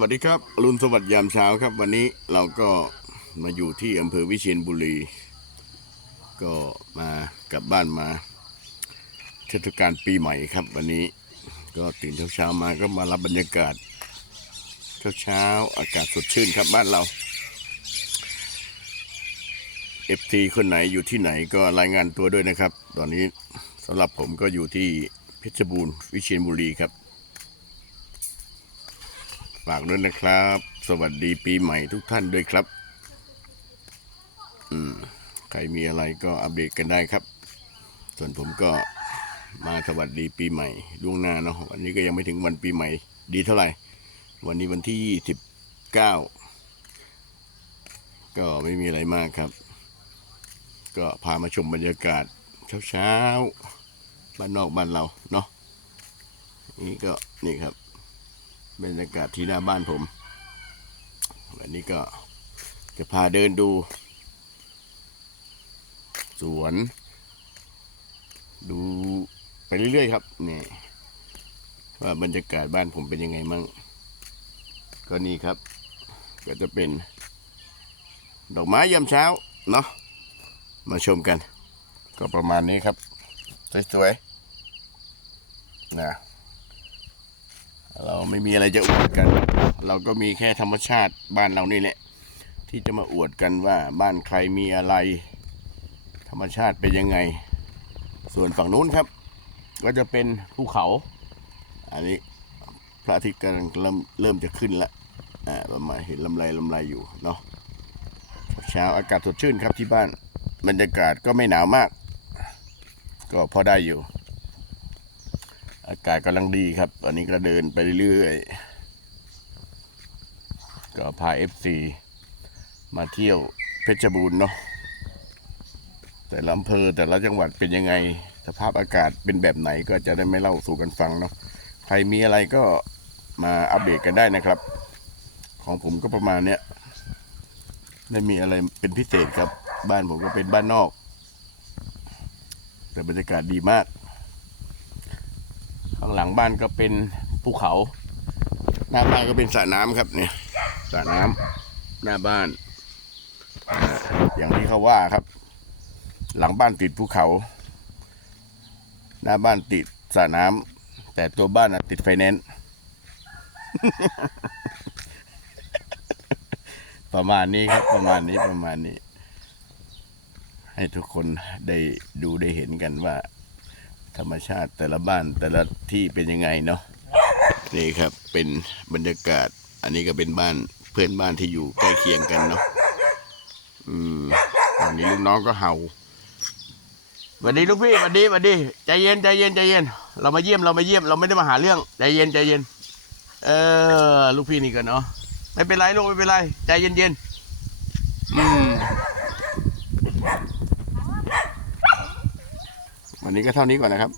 วัสดีครับรุณสวัสดิ์ยามเช้าครับ วันนี้เราก็มาอยู่ที่อำเภอวิเชียรบุรี ก็มากลับบ้านมาเทศกาลปีใหม่ครับ วันนี้ก็ตื่นเช้าๆมาก็มารับบรรยากาศเช้าๆอากาศสดชื่นครับบ้านเราเอฟทีคนไหนอยู่ที่ไหนก็รายงานตัวด้วยนะครับ ตอนนี้สำหรับผมก็อยู่ที่เพชรบูรณ์วิเชียรบุรีครับ ฝากด้วยนะครับ สวัสดีปีใหม่ทุกท่านด้วยครับ อืม ใครมีอะไรก็อัปเดตกันได้ครับ ส่วนผมก็มาสวัสดีปีใหม่ล่วงหน้าเนาะวันนี้ก็ยังไม่ถึงวันปีใหม่ ดีเท่าไหร่ วันนี้วันที่ยี่สิบเก้าก็ไม่มีอะไรมากครับ ก็พามาชมบรรยากาศเช้าๆบ้านนอกบ้านเราเนาะนี่ก็นี่ครับ บรรยากาศที่หน้าบ้านผม วันนี้ก็จะพาเดินดู สวน ดูไปเรื่อยๆครับนี่ว่าบรรยากาศบ้านผมเป็นยังไงมั่งก็นี่ครับ ก็จะเป็น ดอกไม้ยามเช้าเนาะมาชมกัน ก็ประมาณนี้ครับ สวยๆนะ เราไม่มีอะไรจะอวดกัน เราก็มีแค่ธรรมชาติบ้านเรานี่แหละ ที่จะมาอวดกันว่าบ้านใครมีอะไร ธรรมชาติเป็นยังไง ส่วนฝั่งนู้นครับ ก็จะเป็นภูเขา อันนี้พระอาทิตย์กำลังเริ่มเริ่มจะขึ้นแล้วอ่าประมาณเห็นลำไรลำไรอยู่เนาะเช้าอากาศสดชื่นครับที่บ้านบรรยากาศก็ไม่หนาวมาก ก็พอได้อยู่ อากาศกำลังดีครับ ตอนนี้ก็เดินไปเรื่อยๆ ก็พา FC มาเที่ยวเพชรบูรณ์เนาะ แต่ละอำเภอแต่ละจังหวัดเป็นยังไง สภาพอากาศเป็นแบบไหนก็จะได้ไม่เล่าสู่กันฟังเนาะ ใครมีอะไรก็มาอัปเดตกันได้นะครับ ของผมก็ประมาณเนี้ยไม่มีอะไรเป็นพิเศษครับ บ้านผมก็เป็นบ้านนอก แต่บรรยากาศดีมาก ข้างหลังบ้านก็เป็นภูเขา หน้าบ้านก็เป็นสระน้ำครับเนี่ยสระน้ำหน้าบ้าน อย่างที่เขาว่าครับ หลังบ้านติดภูเขา หน้าบ้านติดสระน้ำแต่ตัวบ้านน่ะติดไฟแนนซ์ประมาณนี้ครับประมาณนี้ประมาณนี้ ให้ทุกคนได้ดูได้เห็นกันว่า ธรรมชาติแต่ละบ้านแต่ละที่เป็นยังไงเนาะนี่ครับเป็นบรรยากาศ อันนี้ก็เป็นบ้านเพื่อนบ้านที่อยู่ใกล้เคียงกันเนาะอืมตอนนี้ลูกน้องก็เห่าสวัสดีลูกพี่สวัสดีสวัสดีใจเย็นใจเย็นใจเย็น เรามาเยี่ยมเรามาเยี่ยมเราไม่ได้มาหาเรื่องใจเย็นใจเย็น เออ ลูกพี่นี่กันเนาะไม่เป็นไรลูกไม่เป็นไรใจเย็นเย็นๆอืม วันนี้ก็เท่านี้ก่อนนะครับ